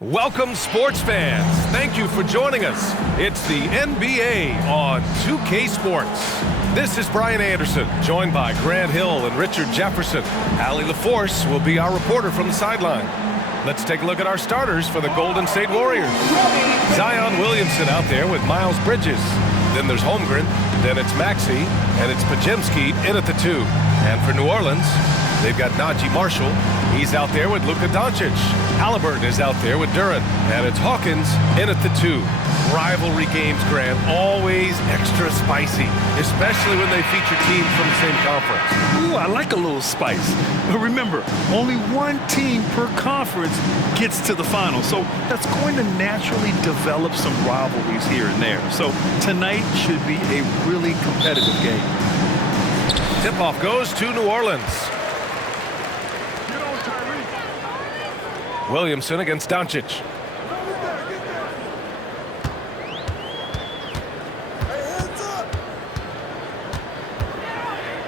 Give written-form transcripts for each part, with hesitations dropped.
Welcome, sports fans. Thank you for joining us. It's the NBA on 2K Sports. This is Brian Anderson, joined by Grant Hill and Richard Jefferson. Allie LaForce will be our reporter from the sideline. Let's take a look at our starters for the Golden State Warriors. Zion Williamson out there with Miles Bridges. Then there's Holmgren. Then it's Maxey. And it's Podziemski in at the 2. And for New Orleans, they've got Najee Marshall. He's out there with Luka Doncic. Haliburton is out there with Duren. And it's Hawkins in at the 2. Rivalry games, Grant, always extra spicy, especially when they feature teams from the same conference. Ooh, I like a little spice. But remember, only one team per conference gets to the final. So that's going to naturally develop some rivalries here and there. So tonight should be a really competitive game. Tip-off goes to New Orleans. Williamson against Doncic.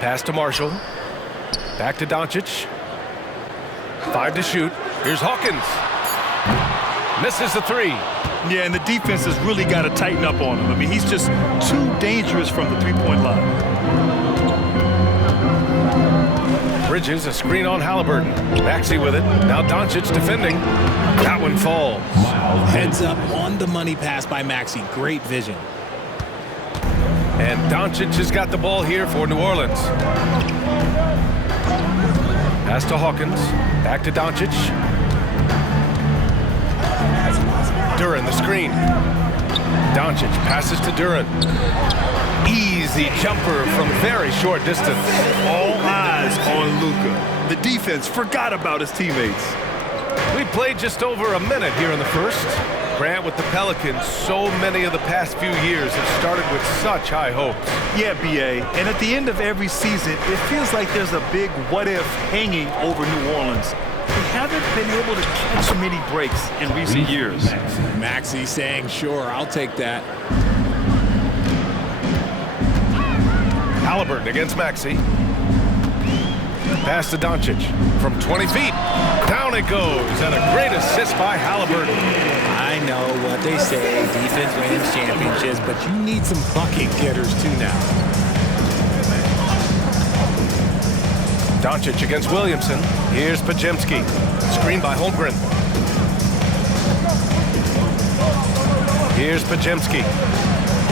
Pass to Marshall. Back to Doncic. 5 to shoot. Here's Hawkins. Misses the 3. Yeah, and the defense has really got to tighten up on him. I mean, he's just too dangerous from the three-point line. Bridges, a screen on Haliburton. Maxey with it. Now Doncic defending. That one falls. Heads up on the money pass by Maxey. Great vision. And Doncic has got the ball here for New Orleans. Pass to Hawkins. Back to Doncic. Duren, the screen. Doncic passes to Duren. Easy jumper from very short distance. All eyes on Luka. The defense forgot about his teammates. We played just over a minute here in the first. Grant, with the Pelicans, so many of the past few years have started with such high hopes. Yeah, B.A., and at the end of every season, it feels like there's a big what-if hanging over New Orleans. They haven't been able to catch many breaks in recent years. Maxey saying, sure, I'll take that. Haliburton against Maxey. Pass to Doncic from 20 feet. Down it goes, and a great assist by Haliburton. I know what they say, defense wins championships, but you need some bucket getters too now. Doncic against Williamson. Here's Podziemski. Screen by Holmgren. Here's Podziemski.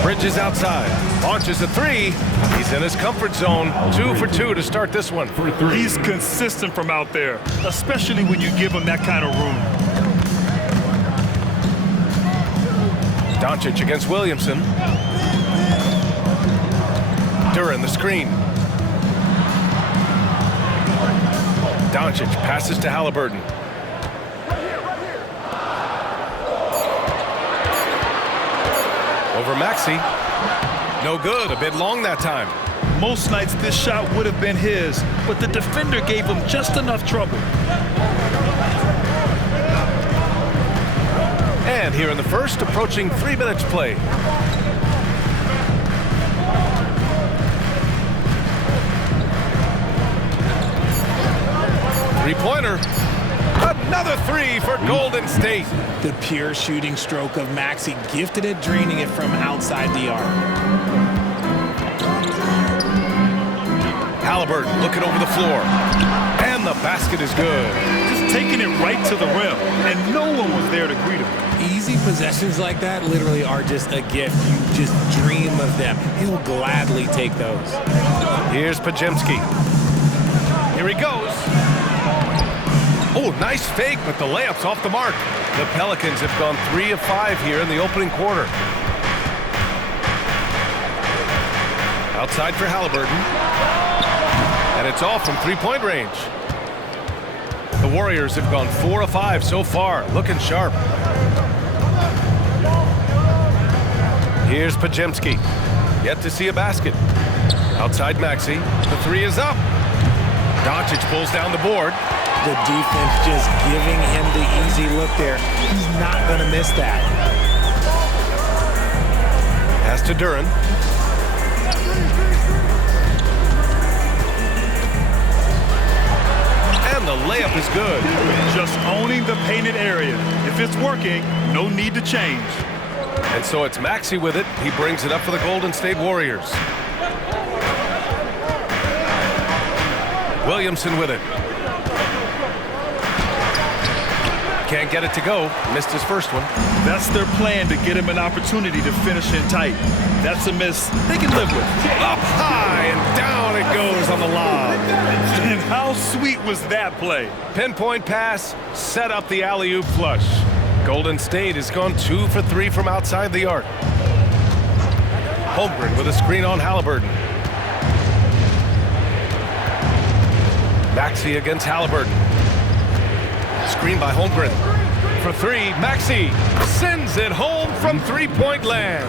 Bridges outside. Launches a 3. He's in his comfort zone. 2 for 2 to start this one. He's consistent from out there, especially when you give him that kind of room. Doncic against Williamson. Duren, the screen. Doncic passes to Haliburton. Over Maxey. No good. A bit long that time. Most nights this shot would have been his, but the defender gave him just enough trouble. And here in the first, approaching 3 minutes played. Three-pointer. Another 3 for Golden State. The pure shooting stroke of Maxey, gifted at draining it from outside the arc. Haliburton looking over the floor. And the basket is good. Just taking it right to the rim, and no one was there to greet him. Easy possessions like that literally are just a gift. You just dream of them. He'll gladly take those. Here's Podziemski. Here he goes. Oh, nice fake, but the layup's off the mark. The Pelicans have gone 3 of 5 here in the opening quarter. Outside for Haliburton. And it's off from 3-point range. The Warriors have gone 4 of 5 so far, looking sharp. Here's Podziemski. Yet to see a basket. Outside Maxey. The 3 is up. Doncic pulls down the board. The defense just giving him the easy look there. He's not going to miss that. Pass to Duren. And the layup is good. Just Just owning the painted area. If it's working, no need to change. And so it's Maxey with it. He brings it up for the Golden State Warriors. Williamson with it. Can't get it to go. Missed his first one. That's their plan, to get him an opportunity to finish in tight. That's a miss they can live with. Up high and down it goes on the lob. And how sweet was that play? Pinpoint pass, set up the alley-oop flush. Golden State has gone 2 for 3 from outside the arc. Holmgren with a screen on Haliburton. Maxey against Haliburton. Screen by Holmgren. For 3, Maxey sends it home from three-point land.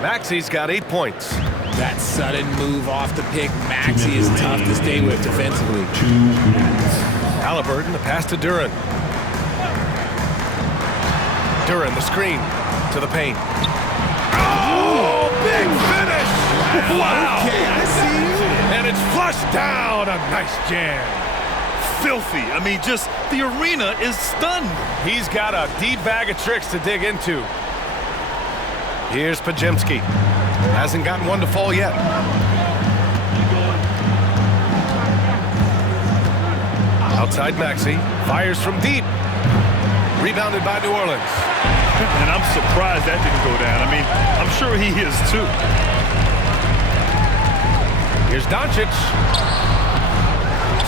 Maxey's got 8 points. That sudden move off the pick, Maxey is tough to stay with defensively. 2 minutes. Haliburton, the pass to Duren. Duren, the screen to the paint. Oh, big finish! Wow! Okay, I see you. And it's flushed down. A nice jam. Filthy. I mean, just the arena is stunned. He's got a deep bag of tricks to dig into. Here's Pajemski. Hasn't gotten one to fall yet. Outside Maxey. Fires from deep. Rebounded by New Orleans. And I'm surprised that didn't go down. I mean, I'm sure he is too. Here's Doncic.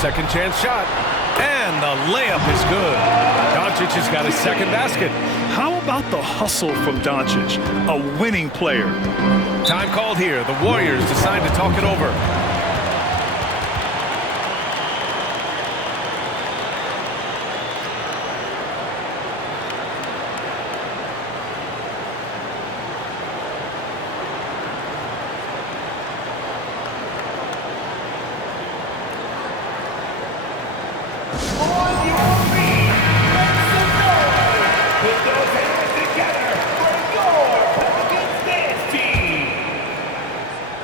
Second chance shot. And the layup is good. Doncic has got his second basket. How about the hustle from Doncic? A winning player. Time called here. The Warriors decide to talk it over.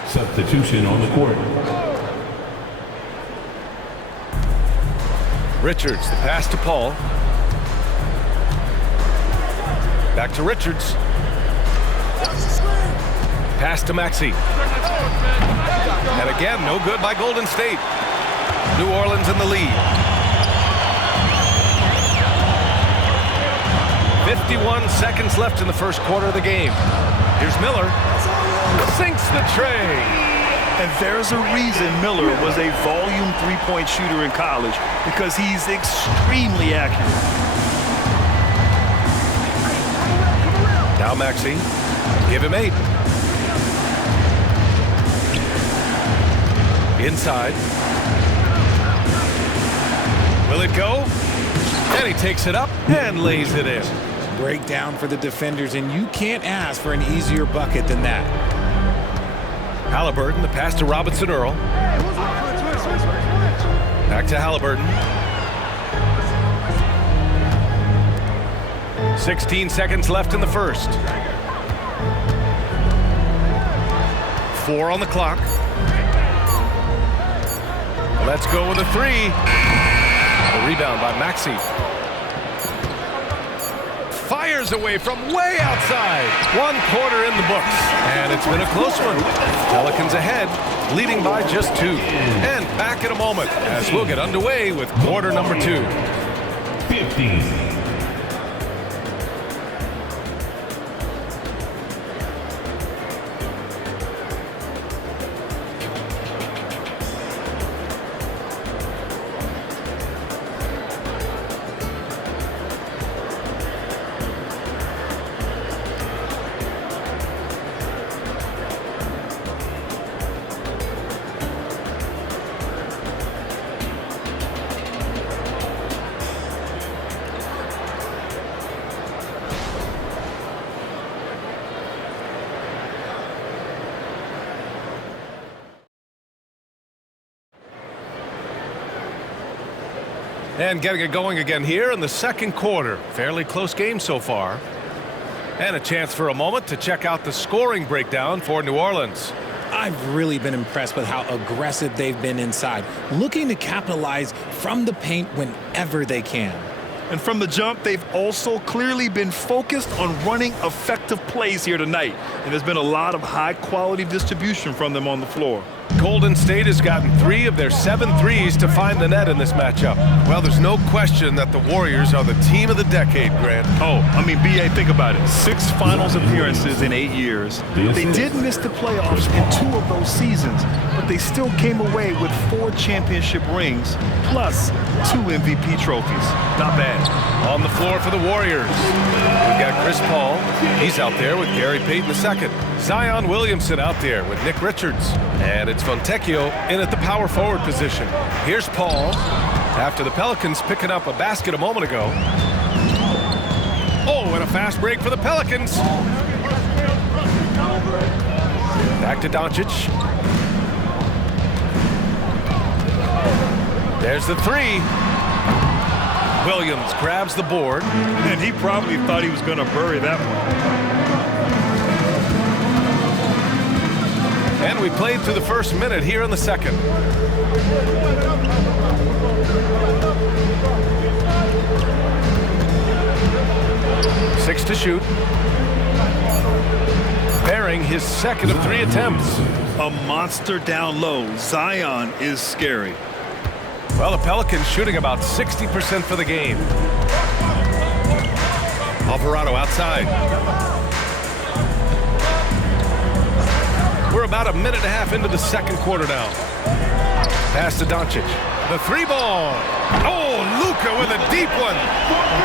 Substitution on the court. Richards, the pass to Paul. Back to Richards. Pass to Maxey. And again, no good by Golden State. New Orleans in the lead. 51 seconds left in the first quarter of the game. Here's Miller. Sinks the tray. And there's a reason Miller was a volume three-point shooter in college, because he's extremely accurate. Now Maxey. Give him 8. Inside. Will it go? And he takes it up and lays it in. Breakdown for the defenders, and you can't ask for an easier bucket than that. Haliburton, the pass to Robinson Earl. Back to Haliburton. 16 seconds left in the first. 4 on the clock. Let's go with a 3. The rebound by Maxey. Fires away from way outside. 1 quarter in the books. And it's been a close one. Pelicans ahead, leading by just 2. And back in a moment as we'll get underway with quarter number 2. 15. And getting it going again here in the second quarter. Fairly close game so far. And a chance for a moment to check out the scoring breakdown for New Orleans. I've really been impressed with how aggressive they've been inside, looking to capitalize from the paint whenever they can. And from the jump, they've also clearly been focused on running effective plays here tonight. And there's been a lot of high-quality distribution from them on the floor. Golden State has gotten 3 of their 7 threes to find the net in this matchup. Well, there's no question that the Warriors are the team of the decade, Grant. Oh, I mean, B.A., think about it. 6 finals appearances in 8 years. They did miss the playoffs in 2 of those seasons, but they still came away with 4 championship rings, plus 2 MVP trophies. Not bad. On the floor for the Warriors, we've got Chris Paul. He's out there with Gary Payton II. Zion Williamson out there with Nick Richards. And it's Fontecchio in at the power forward position. Here's Paul after the Pelicans picking up a basket a moment ago. Oh, and a fast break for the Pelicans. Back to Doncic. There's the 3. Williams grabs the board. And he probably thought he was going to bury that one. And we played through the first minute here in the second. Six to shoot. Bearing his second of 3 attempts. A monster down low. Zion is scary. Well, the Pelicans shooting about 60% for the game. Alvarado outside. We're about a minute and a half into the second quarter now. Pass to Doncic. The 3-ball. Oh, Luka with a deep one.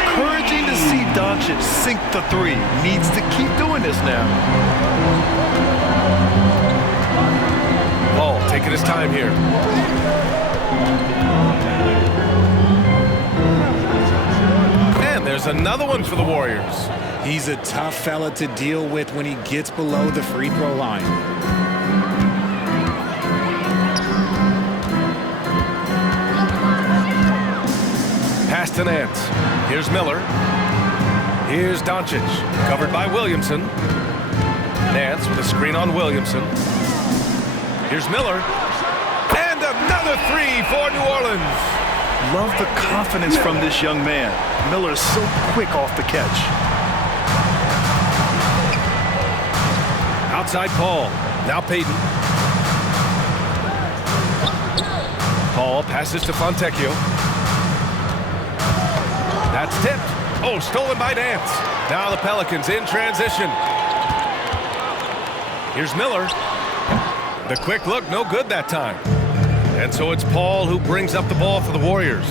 Encouraging to see Doncic sink the 3. Needs to keep doing this now. Paul taking his time here. And there's another one for the Warriors. He's a tough fella to deal with when he gets below the free throw line. Pass to Nance. Here's Miller. Here's Doncic. Covered by Williamson. Nance with a screen on Williamson. Here's Miller. And another 3 for New Orleans. Love the confidence from this young man. Miller's so quick off the catch. Outside Paul. Now Payton. Paul passes to Fontecchio. That's tipped. Oh, stolen by Nance. Now the Pelicans in transition. Here's Miller. The quick look, no good that time. And so it's Paul who brings up the ball for the Warriors.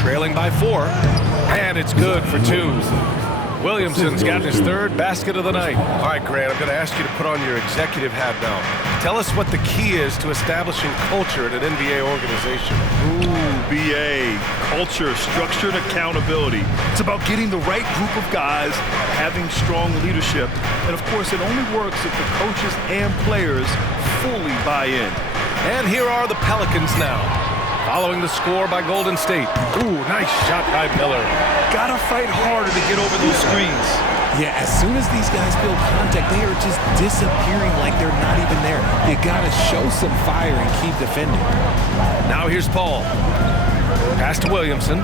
Trailing by 4. And it's good for 2. Williamson's got his 3rd basket of the night. All right, Grant, I'm going to ask you to put on your executive hat now. Tell us what the key is to establishing culture at an NBA organization. Ooh, BA. Culture, structured accountability. It's about getting the right group of guys, having strong leadership. And, of course, it only works if the coaches and players fully buy in. And here are the Pelicans now, following the score by Golden State. Ooh, nice shot by Miller. Gotta fight harder to get over those screens. Yeah, as soon as these guys feel contact, they are just disappearing like they're not even there. You gotta show some fire and keep defending. Now here's Paul. Pass to Williamson.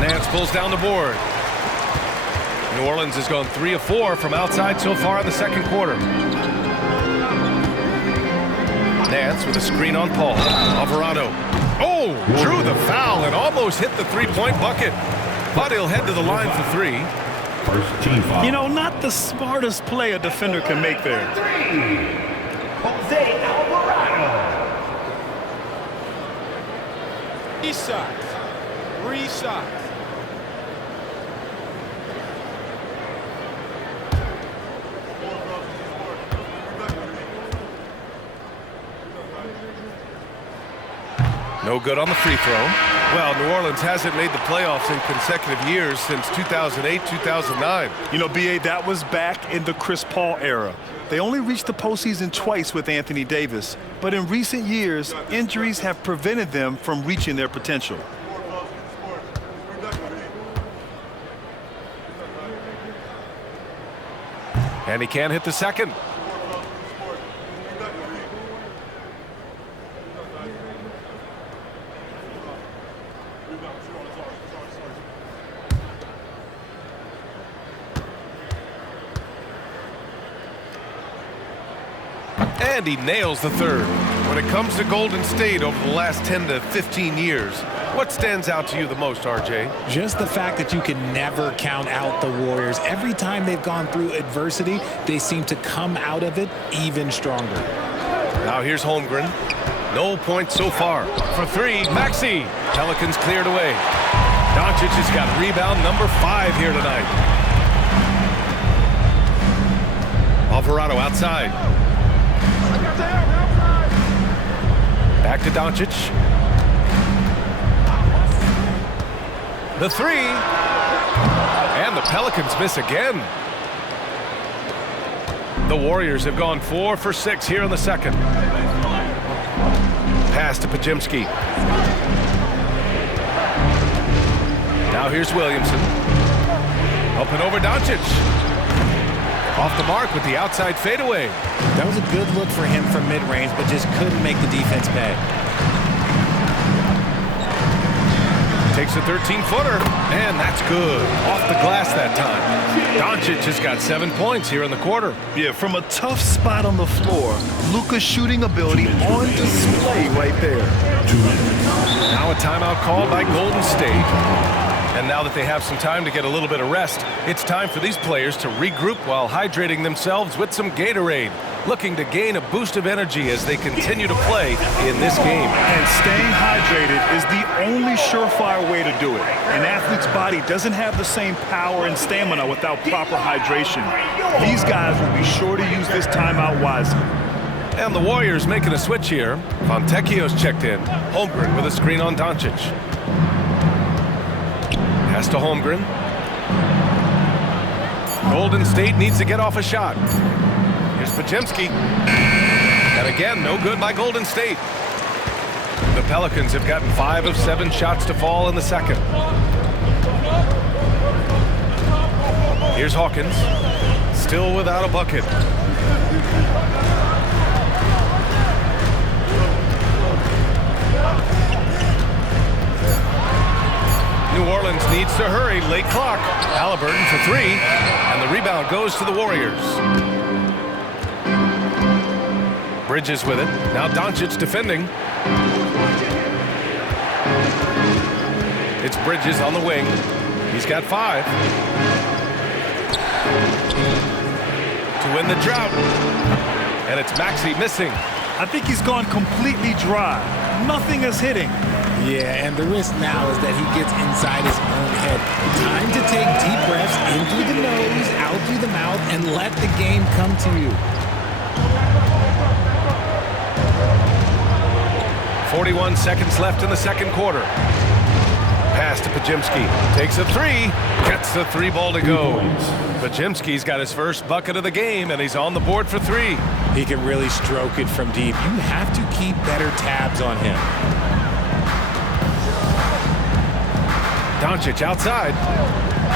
Nance pulls down the board. New Orleans has gone 3 of 4 from outside so far in the second quarter. Nance with a screen on Paul. Alvarado. Oh, drew the foul and almost hit the 3-point bucket. But he'll head to the line for 3. First team foul. You know, not the smartest play a defender can make there. Jose Alvarado. 3 shots. 3 shots. No good on the free throw. Well, New Orleans hasn't made the playoffs in consecutive years since 2008, 2009. You know, B.A., that was back in the Chris Paul era. They only reached the postseason twice with Anthony Davis, but in recent years, injuries have prevented them from reaching their potential. And he can't hit the second. and he nails the third. When it comes to Golden State over the last 10 to 15 years, what stands out to you the most, RJ? Just the fact that you can never count out the Warriors. Every time they've gone through adversity, they seem to come out of it even stronger. Now here's Holmgren. No points so far. For three, Maxey. Pelicans cleared away. Doncic has got rebound number 5 here tonight. Alvarado outside. Back to Doncic. The three. And the Pelicans miss again. The Warriors have gone 4 for 6 here in the second. Pass to Podziemski. Now here's Williamson. Up and over Doncic. Off the mark with the outside fadeaway. That was a good look for him from mid-range, but just couldn't make the defense pay. Takes a 13-footer, and that's good. Off the glass that time. Doncic has got 7 points here in the quarter. Yeah, from a tough spot on the floor, Luka's shooting ability on display right there. 2 minutes. Now a timeout called by Golden State. And now that they have some time to get a little bit of rest, it's time for these players to regroup while hydrating themselves with some Gatorade, looking to gain a boost of energy as they continue to play in this game. And staying hydrated is the only surefire way to do it. An athlete's body doesn't have the same power and stamina without proper hydration. These guys will be sure to use this timeout wisely. And the Warriors making a switch here. Fontecchio's checked in. Holmgren with a screen on Doncic. Pass to Holmgren. Golden State needs to get off a shot. Here's Podziemski. And again, no good by Golden State. The Pelicans have gotten 5 of 7 shots to fall in the second. Here's Hawkins. Still without a bucket. New Orleans needs to hurry. Late clock. Haliburton for 3. And the rebound goes to the Warriors. Bridges with it. Now Doncic defending. It's Bridges on the wing. He's got 5. To win the drought. And it's Maxey missing. I think he's gone completely dry. Nothing is hitting. Yeah, and the risk now is that he gets inside his own head. Time to take deep breaths in through the nose, out through the mouth, and let the game come to you. 41 seconds left in the second quarter. Pass to Podziemski. Takes a 3. Gets the 3 ball to go. Podziemski's got his first bucket of the game, and he's on the board for 3. He can really stroke it from deep. You have to keep better tabs on him. Doncic outside.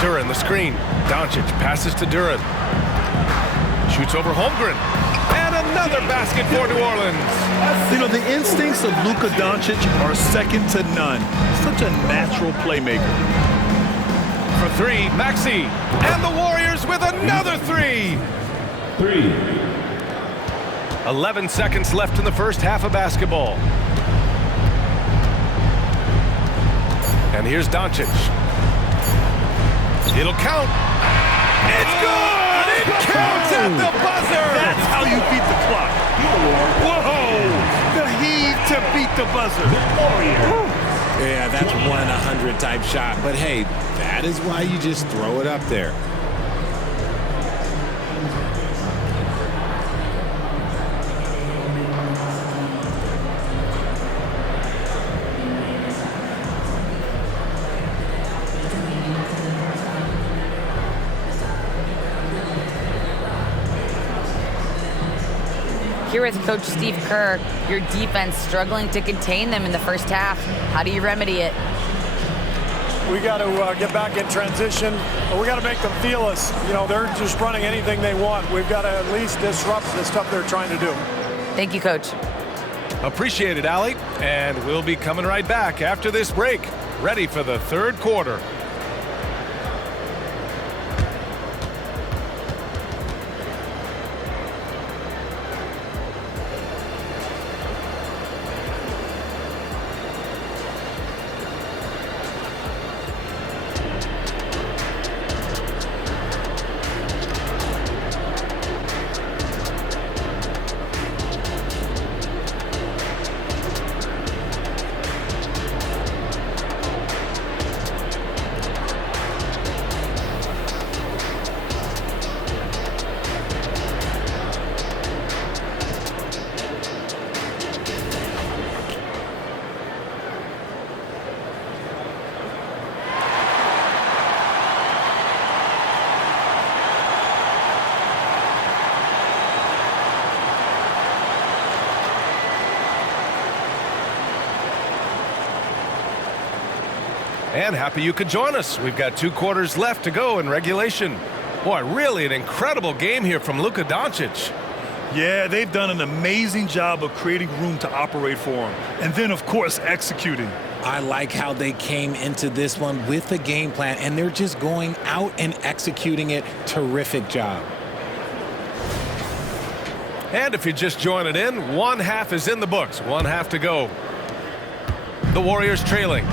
Duren the screen. Doncic passes to Duren. Shoots over Holmgren. And another basket for New Orleans. You know, the instincts of Luka Doncic are second to none. Such a natural playmaker. For 3, Maxey. And the Warriors with another 3. 3. 11 seconds left in the first half of basketball. And here's Doncic. It'll count. It's good! It counts at the buzzer! That's how you beat the clock. Whoa! The heave to beat the buzzer. Yeah, that's 1 in 100 type shot. But hey, that is why you just throw it up there. Here with Coach Steve Kerr, your defense struggling to contain them in the first half. How do you remedy it? We got to get back in transition. We got to make them feel us. You know, they're just running anything they want. We've got to at least disrupt the stuff they're trying to do. Thank you, Coach. Appreciate it, Allie. And we'll be coming right back after this break. Ready for the third quarter. And happy you could join us. We've got 2 quarters left to go in regulation. Boy, really an incredible game here from Luka Doncic. Yeah, they've done an amazing job of creating room to operate for him. And then, of course, executing. I like how they came into this one with a game plan, and they're just going out and executing it. Terrific job. And if you're just joining in, 1 half is in the books. 1 half to go. The Warriors trailing.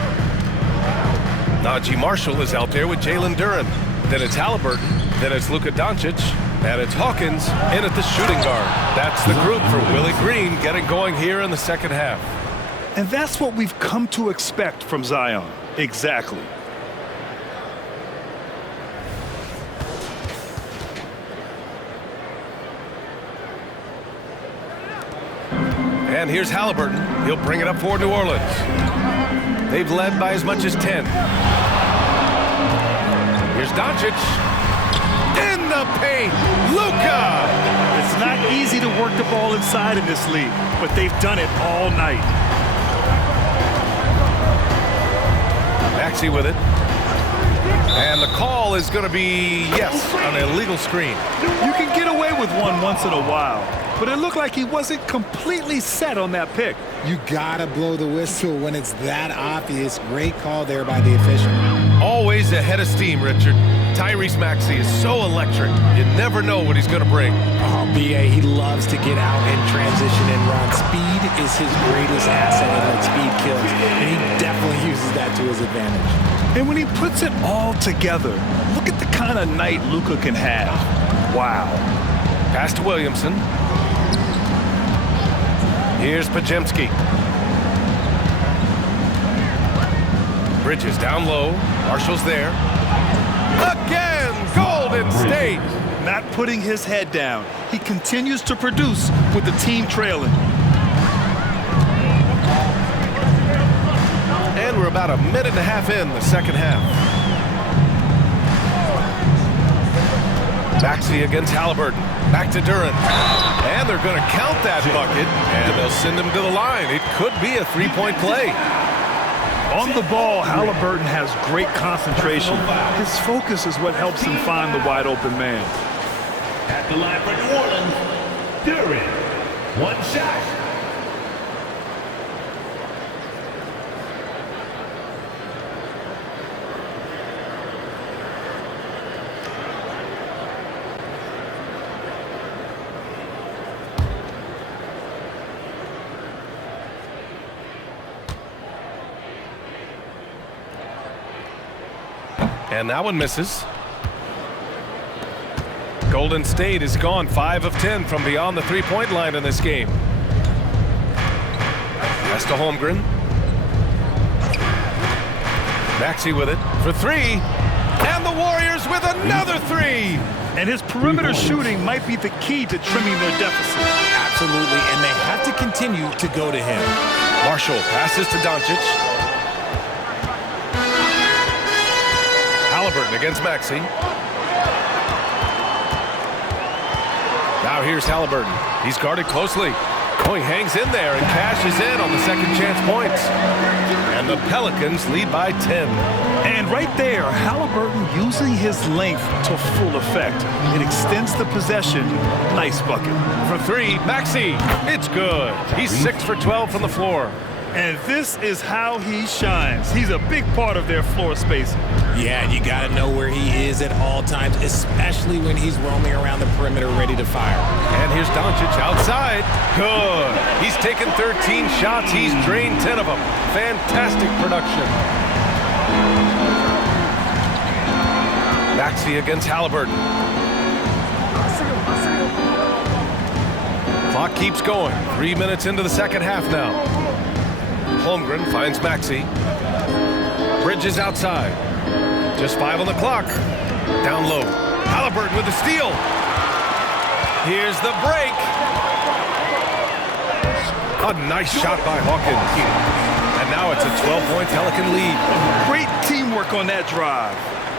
Najee Marshall is out there with Jalen Duren. Then it's Haliburton. Then it's Luka Doncic. And it's Hawkins in at the shooting guard. That's the group for Willie Green getting going here in the second half. And that's what we've come to expect from Zion. Exactly. And here's Haliburton. He'll bring it up for New Orleans. They've led by as much as 10. Here's Doncic. In the paint, Luka! It's not easy to work the ball inside in this league, but they've done it all night. Maxey with it. And the call is going to be, yes, an illegal screen. You can get away with one once in a while, but it looked like he wasn't completely set on that pick. You gotta blow the whistle when it's that obvious. Great call there by the official. Always ahead of steam, Richard. Tyrese Maxey is so electric. You never know what he's going to bring. Oh, B.A., he loves to get out and transition and run. Speed is his greatest asset, and like speed kills. And he definitely uses that to his advantage. And when he puts it all together, look at the kind of night Luka can have. Wow. Pass to Williamson. Here's Pajemski. Bridges down low. Marshall's there. Again, Golden State. Not putting his head down. He continues to produce with the team trailing. And we're about a minute and a half in the second half. Maxey against Haliburton. Back to Duren. And they're going to count that bucket, and they'll send him to the line. It could be a three-point play. On the ball, Haliburton has great concentration. His focus is what helps him find the wide-open man. At the line for New Orleans, Duren. 1 shot. And that one misses. Golden State is gone 5 of 10 from beyond the three-point line in this game. Pass to Holmgren. Maxey with it for 3. And the Warriors with another 3. And his perimeter shooting might be the key to trimming their deficit. Absolutely, and they have to continue to go to him. Marshall passes to Doncic. Haliburton against Maxey. Now here's Haliburton. He's guarded closely. Oh, he hangs in there and cashes in on the second chance points. And the Pelicans lead by 10. And right there, Haliburton using his length to full effect. It extends the possession. Nice bucket. For 3, Maxey. It's good. He's 6 for 12 from the floor. And this is how he shines. He's a big part of their floor spacing. Yeah, and you got to know where he is at all times, especially when he's roaming around the perimeter ready to fire. And here's Doncic outside. Good. He's taken 13 shots. He's drained 10 of them. Fantastic production. Maxey against Haliburton. Clock keeps going. 3 minutes into the second half now. Holmgren finds Maxey. Bridges outside. Just 5 on the clock. Down low. Haliburton with the steal. Here's the break. A nice shot by Hawkins. And now it's a 12-point Pelican lead. Great teamwork on that drive.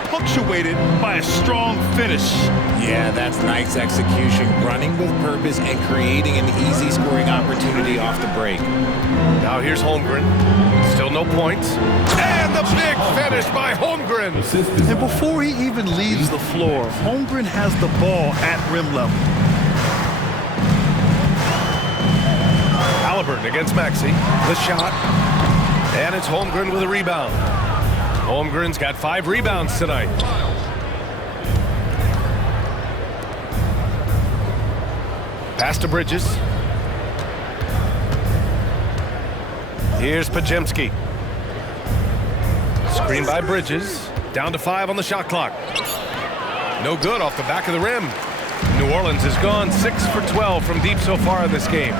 Punctuated by a strong finish. Yeah, that's nice execution. Running with purpose and creating an easy scoring opportunity off the break. Now here's Holmgren. Still no points. And the big finish by Holmgren. And before he even leaves the floor, Holmgren has the ball at rim level. Haliburton against Maxey. The shot. And it's Holmgren with a rebound. Holmgren's got 5 rebounds tonight. Pass to Bridges. Here's Podziemski. Screen by Bridges. Down to 5 on the shot clock. No good off the back of the rim. New Orleans has gone 6 for 12 from deep so far in this game.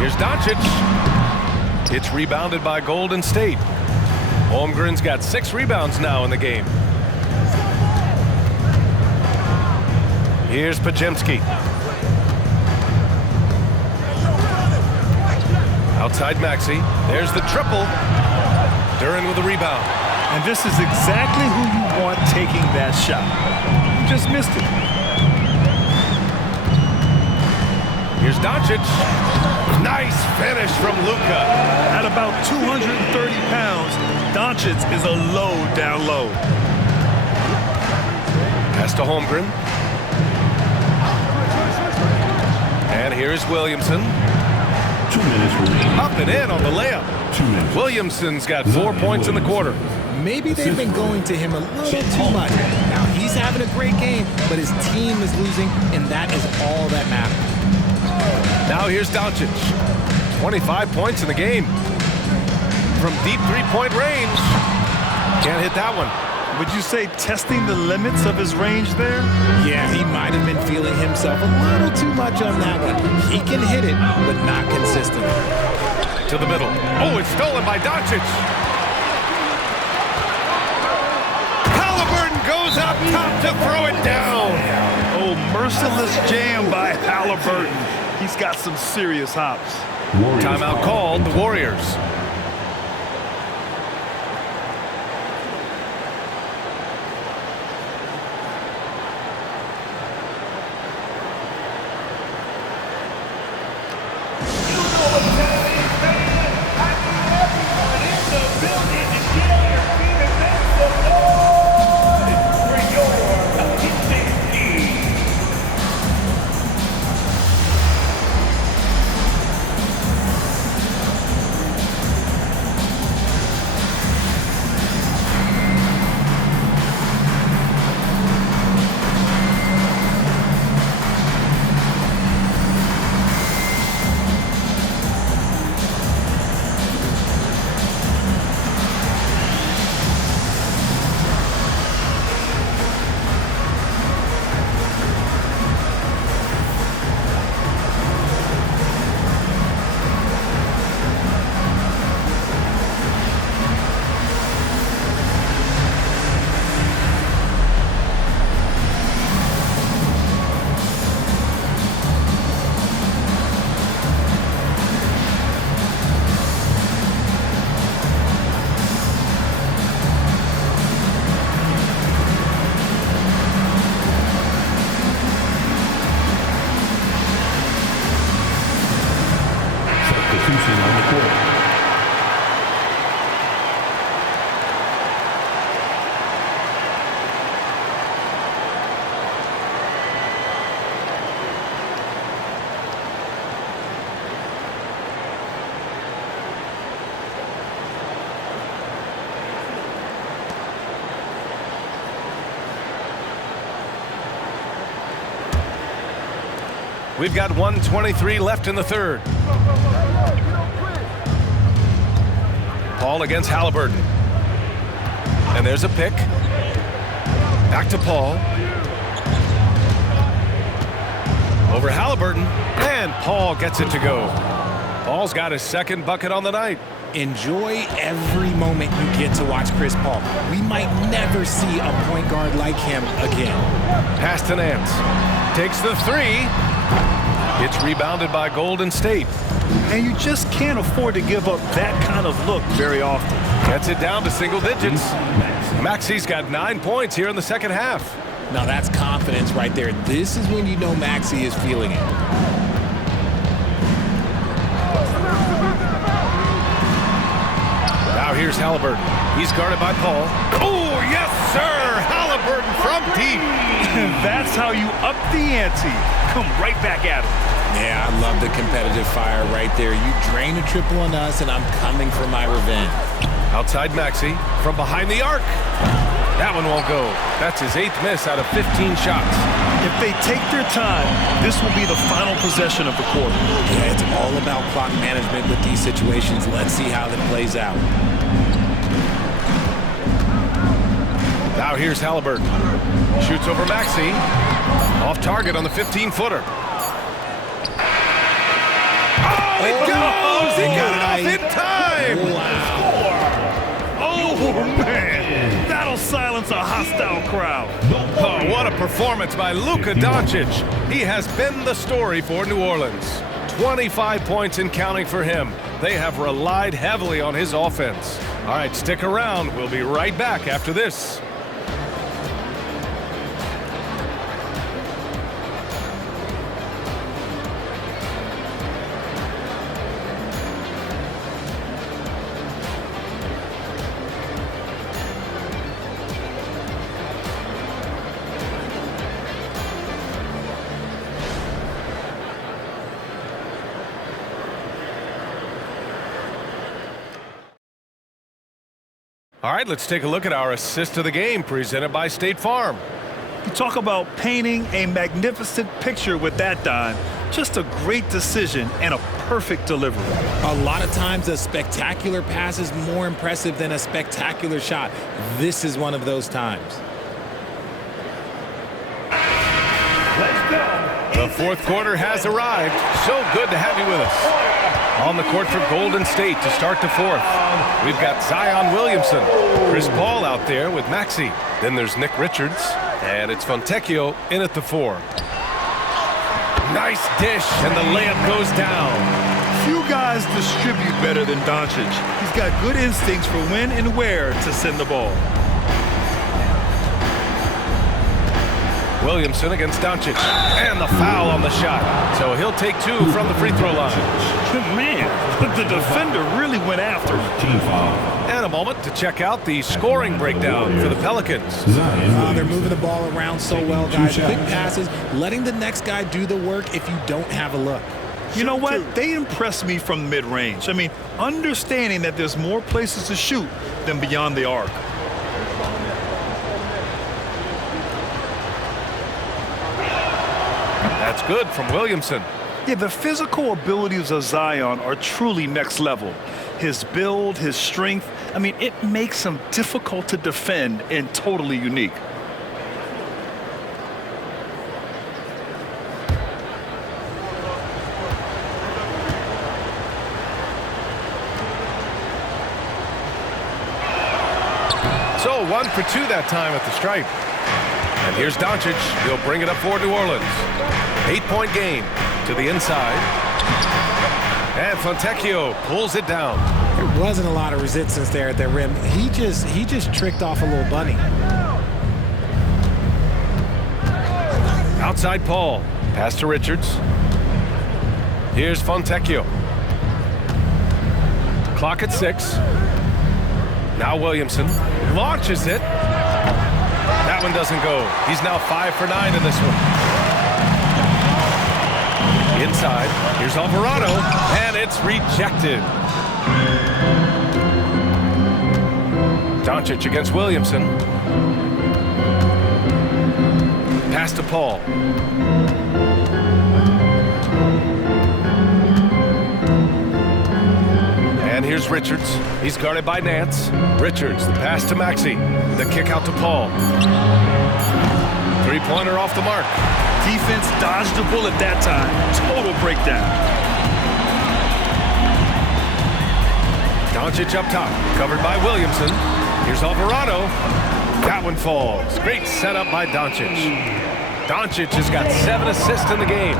Here's Doncic. It's rebounded by Golden State. Holmgren's got 6 rebounds now in the game. Here's Podziemski. Outside Maxey. There's the triple. Duren with a rebound. And this is exactly who you want taking that shot. You just missed it. Here's Doncic. Nice finish from Luka. At about 230 pounds, Doncic is a load down low. Pass to Holmgren. And here's Williamson. 2 minutes remaining. Up and in on the layup. 2 minutes. Williamson's got 4 points in the quarter. Maybe they've been going to him a little too much. Now he's having a great game, but his team is losing, and that is all that matters. Now here's Doncic. 25 points in the game. From deep three-point range. Can't hit that one. Would you say testing the limits of his range there? Yeah, he might have been feeling himself a little too much on that one. He can hit it, but not consistently. To the middle. Oh, it's stolen by Doncic. Haliburton goes up top to throw it down. Oh, merciless jam by Haliburton. He's got some serious hops. Timeout called, the Warriors. We've got 1:23 left in the third. Paul against Haliburton. And there's a pick. Back to Paul. Over Haliburton. And Paul gets it to go. Paul's got his second bucket on the night. Enjoy every moment you get to watch Chris Paul. We might never see a point guard like him again. Pass to Nance. Takes the three. It's rebounded by Golden State. And you just can't afford to give up that kind of look very often. Gets it down to single digits. Maxey's got 9 points here in the second half. Now that's confidence right there. This is when you know Maxey is feeling it. Now here's Haliburton. He's guarded by Paul. Oh, yes, sir! Haliburton from deep. That's how you up the ante. Come right back at him. Yeah, I love the competitive fire right there. You drain a triple on us, and I'm coming for my revenge. Outside Maxey from behind the arc. That one won't go. That's his 8th miss out of 15 shots. If they take their time, this will be the final possession of the quarter. Yeah, it's all about clock management with these situations. Let's see how that plays out. Now here's Haliburton. Shoots over Maxey. Off target on the 15-footer. Oh, it goes! He got it off in time! Wow. Oh, man. That'll silence a hostile crowd. Oh, what a performance by Luka Doncic. He has been the story for New Orleans. 25 points and counting for him. They have relied heavily on his offense. All right, stick around. We'll be right back after this. All right, let's take a look at our assist of the game presented by State Farm. You talk about painting a magnificent picture with that dime. Just a great decision and a perfect delivery. A lot of times a spectacular pass is more impressive than a spectacular shot. This is one of those times. Let's go. The fourth quarter has arrived. So good to have you with us. On the court for Golden State to start the fourth. We've got Zion Williamson, Chris Paul out there with Maxey. Then there's Nick Richards, and it's Fontecchio in at the 4. Nice dish, and the layup goes down. Few guys distribute better than Doncic. He's got good instincts for when and where to send the ball. Williamson against Doncic, and the foul on the shot. So he'll take 2 from the free throw line. Man, the defender really went after him. And a moment to check out the scoring breakdown for the Pelicans. They're moving the ball around so well, guys. Quick passes, letting the next guy do the work if you don't have a look. You know what? They impressed me from mid-range. I mean, understanding that there's more places to shoot than beyond the arc. That's good from Williamson. Yeah, the physical abilities of Zion are truly next level. His build, his strength, I mean, it makes him difficult to defend and totally unique. So 1 for 2 that time at the stripe. And here's Doncic. He'll bring it up for New Orleans. 8-point game to the inside. And Fontecchio pulls it down. There wasn't a lot of resistance there at the rim. He just tricked off a little bunny. Outside Paul. Pass to Richards. Here's Fontecchio. Clock at 6. Now Williamson launches it. That one doesn't go. He's now 5 for 9 in this one. Inside, here's Alvarado, and it's rejected. Doncic against Williamson. Pass to Paul. And here's Richards. He's guarded by Nance. Richards, the pass to Maxey. The kick out to Paul. Three-pointer off the mark. Defense dodged the bullet that time. Total breakdown. Doncic up top, covered by Williamson. Here's Alvarado. That one falls. Great setup by Doncic. Doncic has got 7 assists in the game.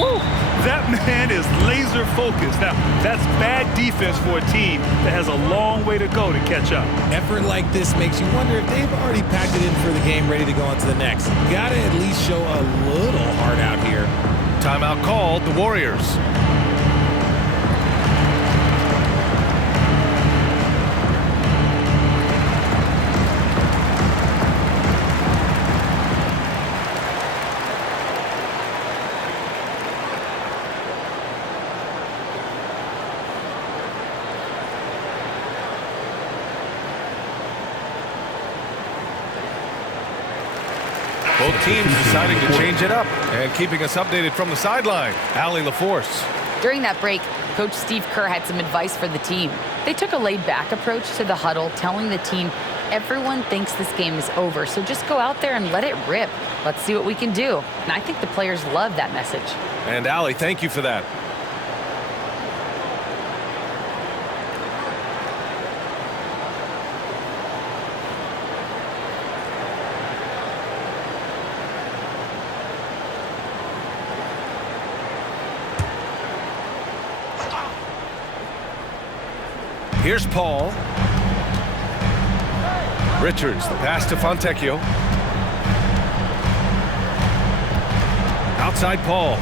Woo! That man is laser focused. Now, that's bad defense for a team that has a long way to go to catch up. Effort like this makes you wonder if they've already packed it in for the game, ready to go on to the next. Gotta at least show a little heart out here. Timeout called, the Warriors. Both teams deciding to change it up and keeping us updated from the sideline. Allie LaForce. During that break, Coach Steve Kerr had some advice for the team. They took a laid-back approach to the huddle, telling the team, everyone thinks this game is over, so just go out there and let it rip. Let's see what we can do. And I think the players love that message. And Allie, thank you for that. Here's Paul. Richards, the pass to Fontecchio. Outside Paul.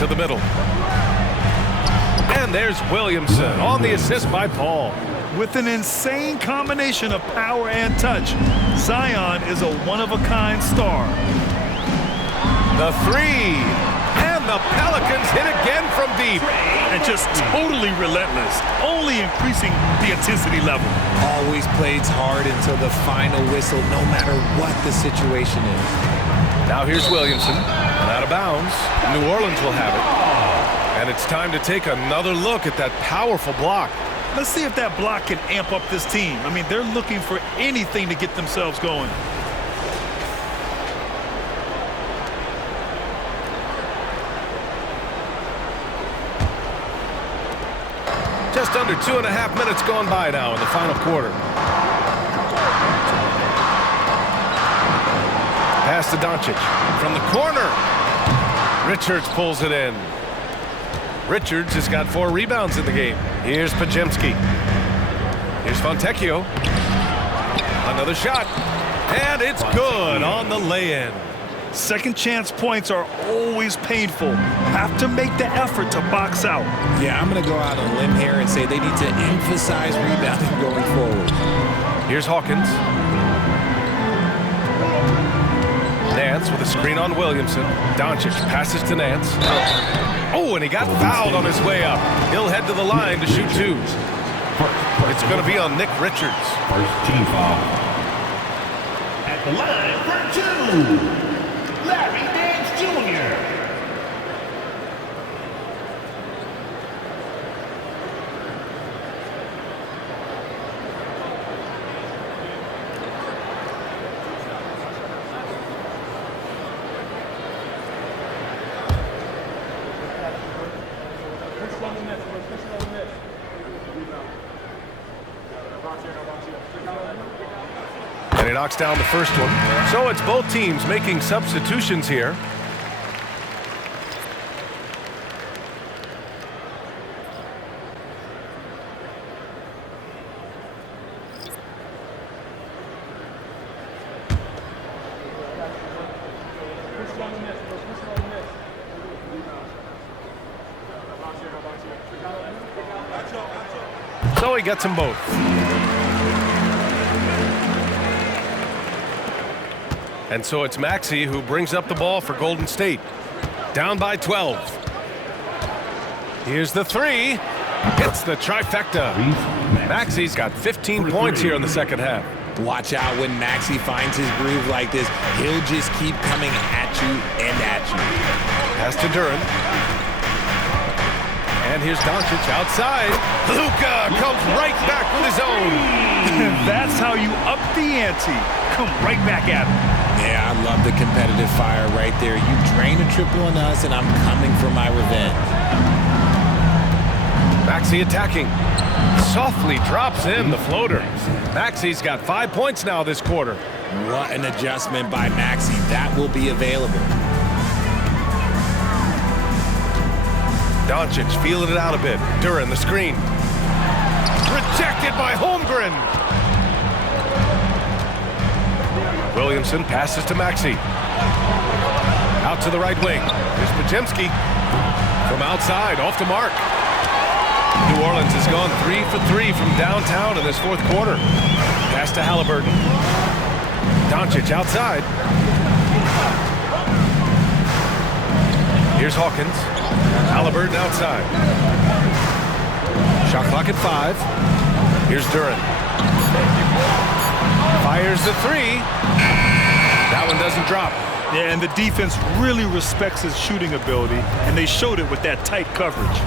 To the middle. And there's Williamson on the assist by Paul. With an insane combination of power and touch, Zion is a one-of-a-kind star. The three. And the Pelicans hit again from deep. And just totally relentless, only increasing the intensity level. Always plays hard until the final whistle, no matter what the situation is. Now here's Williamson, and out of bounds. New Orleans will have it. And it's time to take another look at that powerful block. Let's see if that block can amp up this team. I mean, they're looking for anything to get themselves going. Just under 2.5 minutes gone by now in the final quarter. Pass to Doncic from the corner. Richards pulls it in. Richards has got 4 rebounds in the game. Here's Pajemski. Here's Fontecchio. Another shot. And it's good on the lay-in. Second chance points are always painful. Have to make the effort to box out. Yeah, I'm going to go out on a limb here and say they need to emphasize rebounding going forward. Here's Hawkins. Nance with a screen on Williamson. Doncic passes to Nance. Oh, and he got fouled on his way up. He'll head to the line to shoot 2. It's going to be on Nick Richards. First team foul. At the line for 2. Larry Nance Jr. And he knocks down the first one. So it's both teams making substitutions here. So he gets them both. And so it's Maxey who brings up the ball for Golden State. Down by 12. Here's the 3. It's the trifecta. Maxey's got 15 points here in the second half. Watch out when Maxey finds his groove like this. He'll just keep coming at you and at you. Pass to Duren. And here's Doncic outside. Luka comes right back with his own. That's how you up the ante. Come right back at him. Yeah, I love the competitive fire right there. You drain a triple on us, and I'm coming for my revenge. Maxey attacking. Softly drops in the floater. Maxey's got 5 points now this quarter. What an adjustment by Maxey. That will be available. Doncic feeling it out a bit. Duren the screen. Rejected by Holmgren. Williamson passes to Maxey. Out to the right wing. Here's Pajemski. From outside, off to Mark. New Orleans has gone 3 for 3 from downtown in this fourth quarter. Pass to Haliburton. Doncic outside. Here's Hawkins. Haliburton outside. Shot clock at 5. Here's Duren. Fires the 3. That one doesn't drop. Yeah, and the defense really respects his shooting ability, and they showed it with that tight coverage.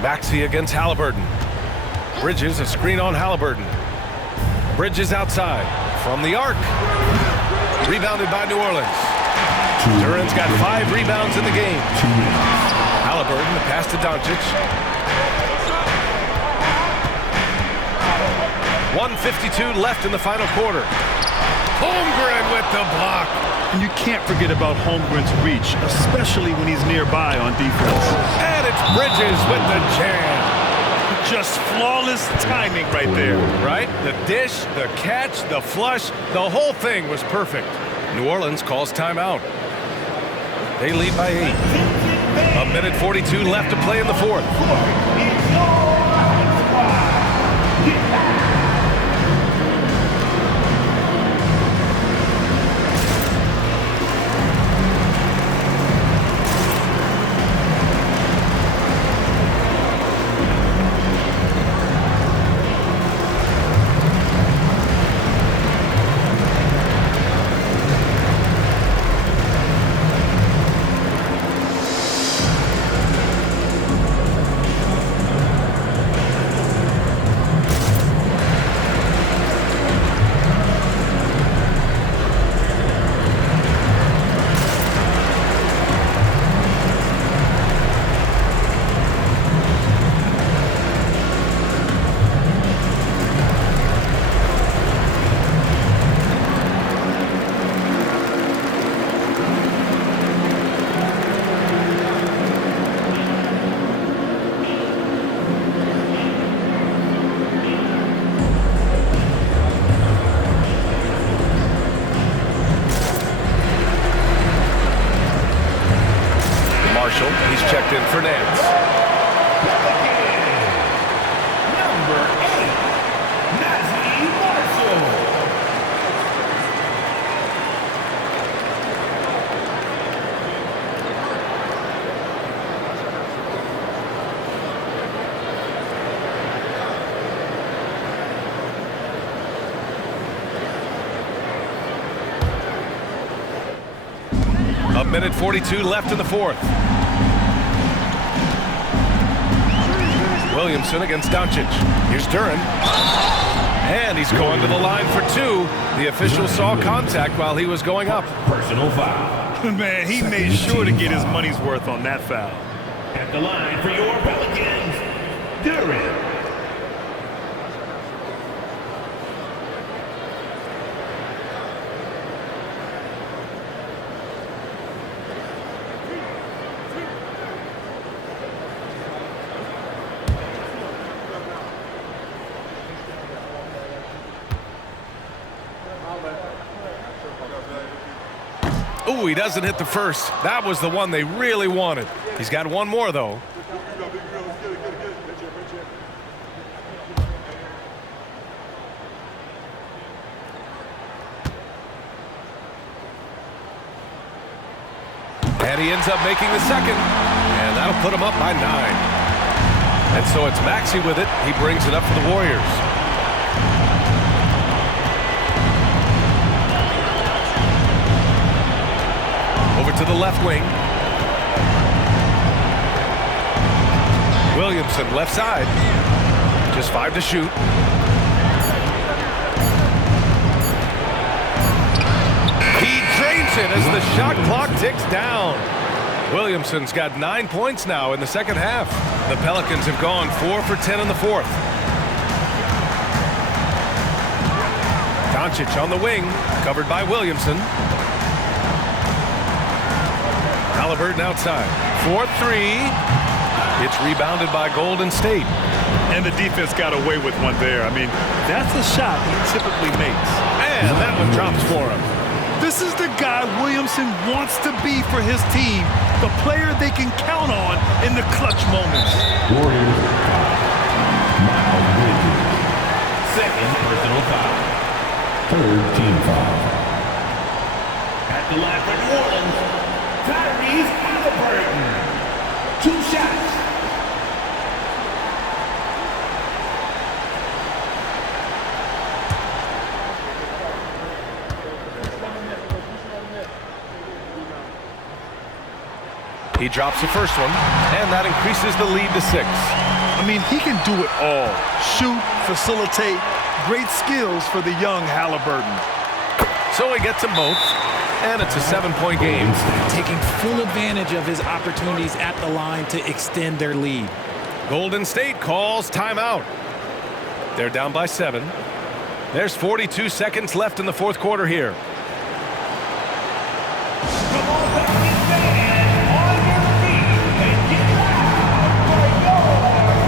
Maxey against Haliburton. Bridges, a screen on Haliburton. Bridges outside from the arc. Rebounded by New Orleans. Duran's got 5 rebounds in the game. Haliburton, the pass to Doncic. 1:52 left in the final quarter. Holmgren with the block. And you can't forget about Holmgren's reach, especially when he's nearby on defense. And it's Bridges with the jam. Just flawless timing right there. Right? The dish, the catch, the flush, the whole thing was perfect. New Orleans calls timeout. They lead by 8. 1:42 left to play in the fourth. He's checked in for Nance. Number 8, Nazi Marshall. A minute 42 left in the fourth. Williamson against Doncic. Here's Duran. And he's going to the line for 2. The official saw contact while he was going up. Personal foul. Man, he made sure to get his money's worth on that foul. At the line for your Pelicans, Duran. Ooh, he doesn't hit the first. That was the one they really wanted. He's got one more, though. And he ends up making the second. And that'll put him up by 9. And so it's Maxey with it. He brings it up for the Warriors. To the left wing. Williamson left side. Just 5 to shoot. He drains it as the shot clock ticks down. Williamson's got 9 points now in the second half. The Pelicans have gone 4 for 10 in the fourth. Doncic on the wing, covered by Williamson. Haliburton outside. 4-3. It's rebounded by Golden State. And the defense got away with one there. I mean, that's a shot he typically makes. And that one drops for him. This is the guy Williamson wants to be for his team. The player they can count on in the clutch moments. Warriors. Miles Bridges. Second personal foul. Third team foul. At the line for New Orleans, Tyrese Haliburton. 2 shots. He drops the first one, and that increases the lead to 6. I mean, he can do it all. Shoot, facilitate, great skills for the young Haliburton. So he gets them both, and it's a 7-point game. Taking full advantage of his opportunities at the line to extend their lead. Golden State calls timeout. They're down by 7. There's 42 seconds left in the fourth quarter here. Come on back in fans, on your feet, and get loud for your Doncic dance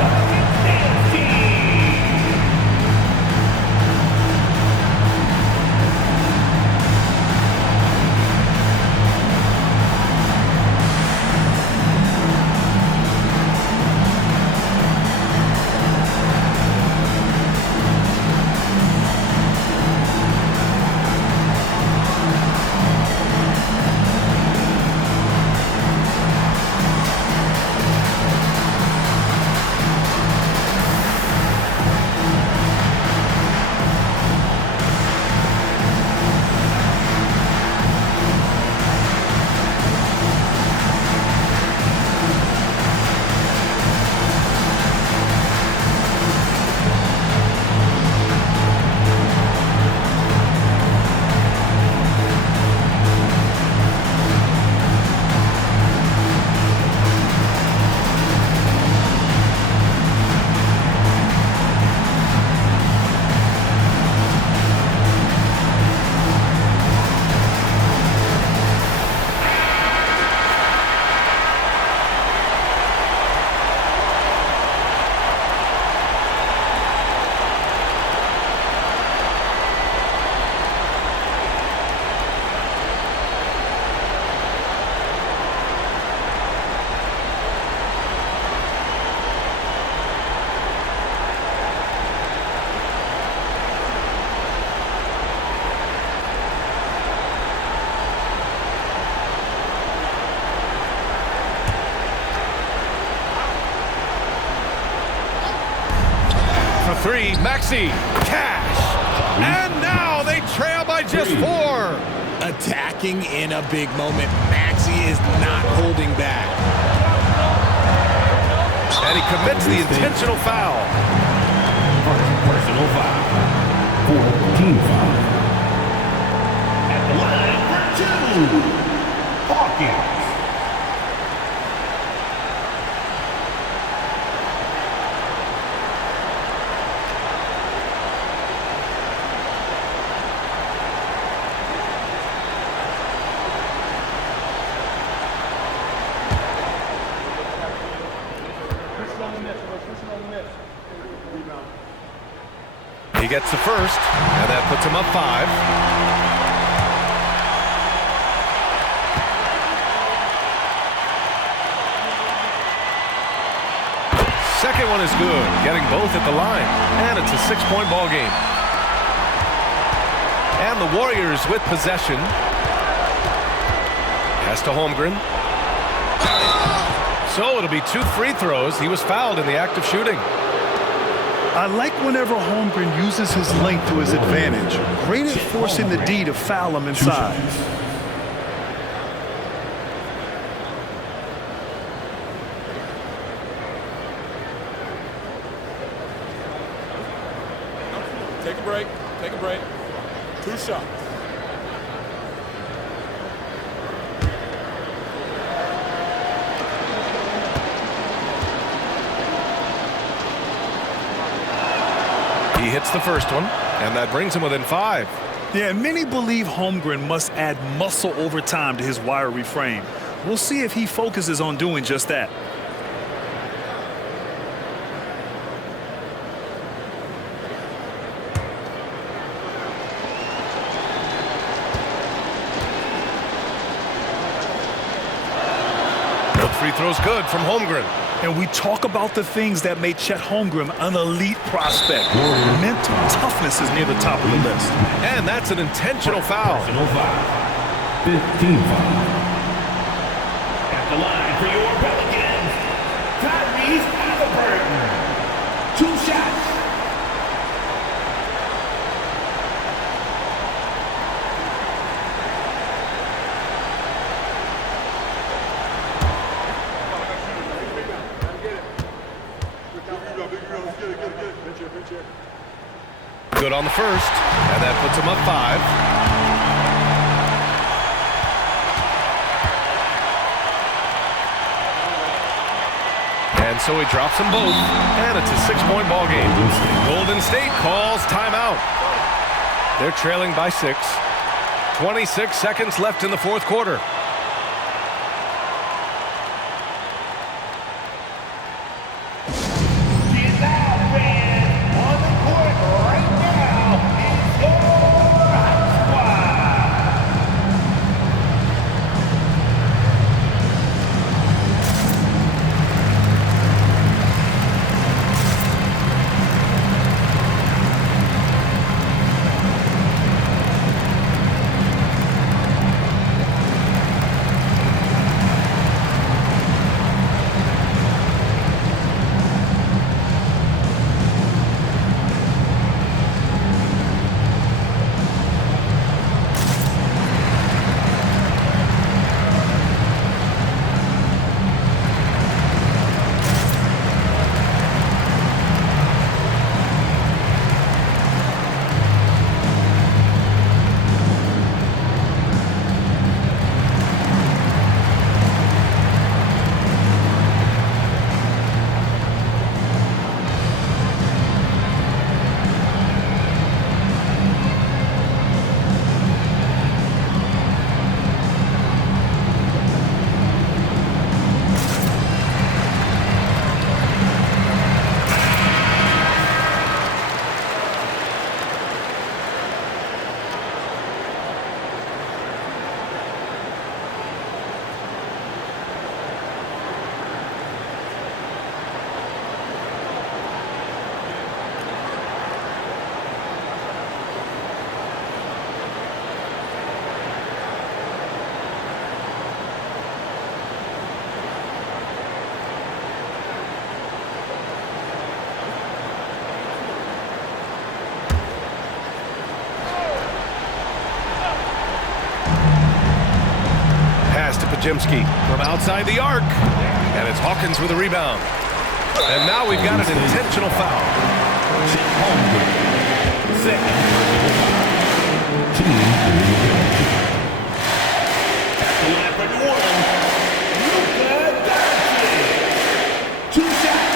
team. For 3, Maxey, cash. And now they trail by just 4. Attacking in a big moment. Maxey is not holding back. And he commits the intentional foul. Personal foul. 4-team foul. At the line for 2, Hawkins. He gets the first, and that puts him up 5. Second one is good, getting both at the line, and it's a 6-point ball game. And the Warriors with possession. Pass to Holmgren. So it'll be 2 free throws. He was fouled in the act of shooting. I like whenever Holmgren uses his length to his advantage. Great at forcing the D to foul him inside. Take a break. Take a break. 2 shots. He hits the first one, and that brings him within 5. Yeah, and many believe Holmgren must add muscle over time to his wiry frame. We'll see if he focuses on doing just that. Both free throws good from Holmgren. And we talk about the things that made Chet Holmgren an elite prospect. Mental toughness is near the top of the list. And that's an intentional foul. Personal foul. 15 foul. At the line for your Pelicans, Tyrese Haliburton. 2 shots. Good on the first, and that puts him up 5. And so he drops them both, and it's a 6-point ball game. Golden State calls timeout. They're trailing by 6. 26 seconds left in the fourth quarter. Jimski from outside the arc, and it's Hawkins with a rebound. And now we've got an intentional foul. Second. Team. At the line for New Orleans, Luka Doncic. 2 shots.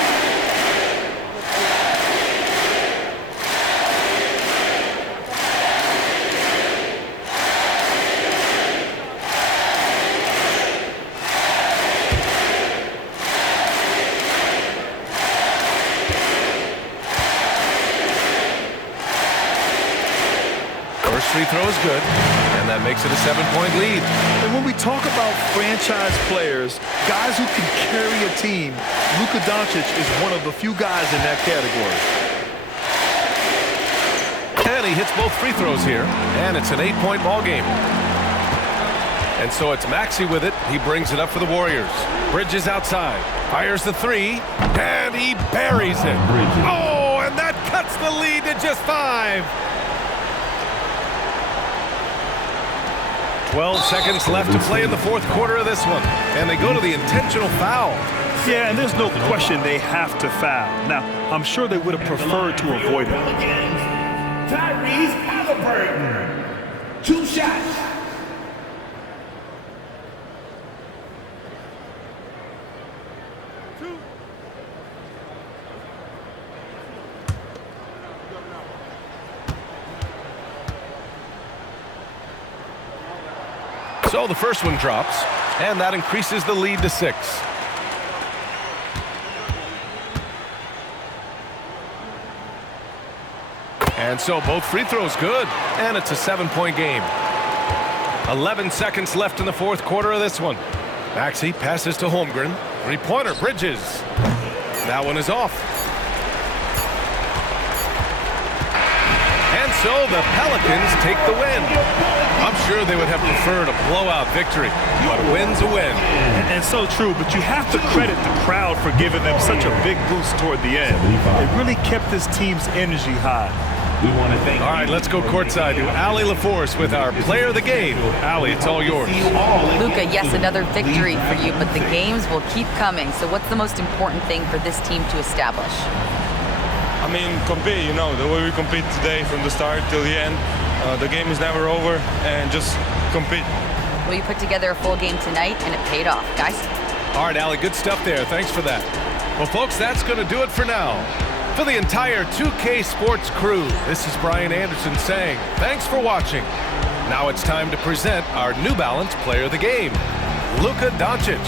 Free throw is good, and that makes it a 7-point lead. And when we talk about franchise players, guys who can carry a team, Luka Doncic is one of the few guys in that category. And he hits both free throws here, and it's an 8-point ball game. And so it's Maxey with it. He brings it up for the Warriors. Bridges outside, fires the 3, and he buries it. Oh, and that cuts the lead to just 5. 12 seconds left to play in the fourth quarter of this one. And they go to the intentional foul. Yeah, and there's no question they have to foul. Now, I'm sure they would have preferred to avoid it. Tyrese Haliburton. 2 shots. So the first one drops, and that increases the lead to 6. And so both free throws good, and it's a 7-point game. 11 seconds left in the fourth quarter of this one. Maxey passes to Holmgren. 3-pointer, Bridges. That one is off. And so the Pelicans take the win. I'm sure they would have preferred a blowout victory, but a win's a win. And so true, but you have to credit the crowd for giving them such a big boost toward the end. It really kept this team's energy high. All right, let's go courtside to Allie LaForce with our player of the game. Allie, it's all yours. Luka, yes, another victory for you, but the games will keep coming. So what's the most important thing for this team to establish? I mean, compete, you know, the way we compete today from the start till the end. The game is never over, and just compete. Well, you put together a full game tonight, and it paid off, guys. All right, Allie, good stuff there. Thanks for that. Well, folks, that's going to do it for now. For the entire 2K Sports crew, this is Brian Anderson saying thanks for watching. Now it's time to present our New Balance Player of the Game, Luka Doncic.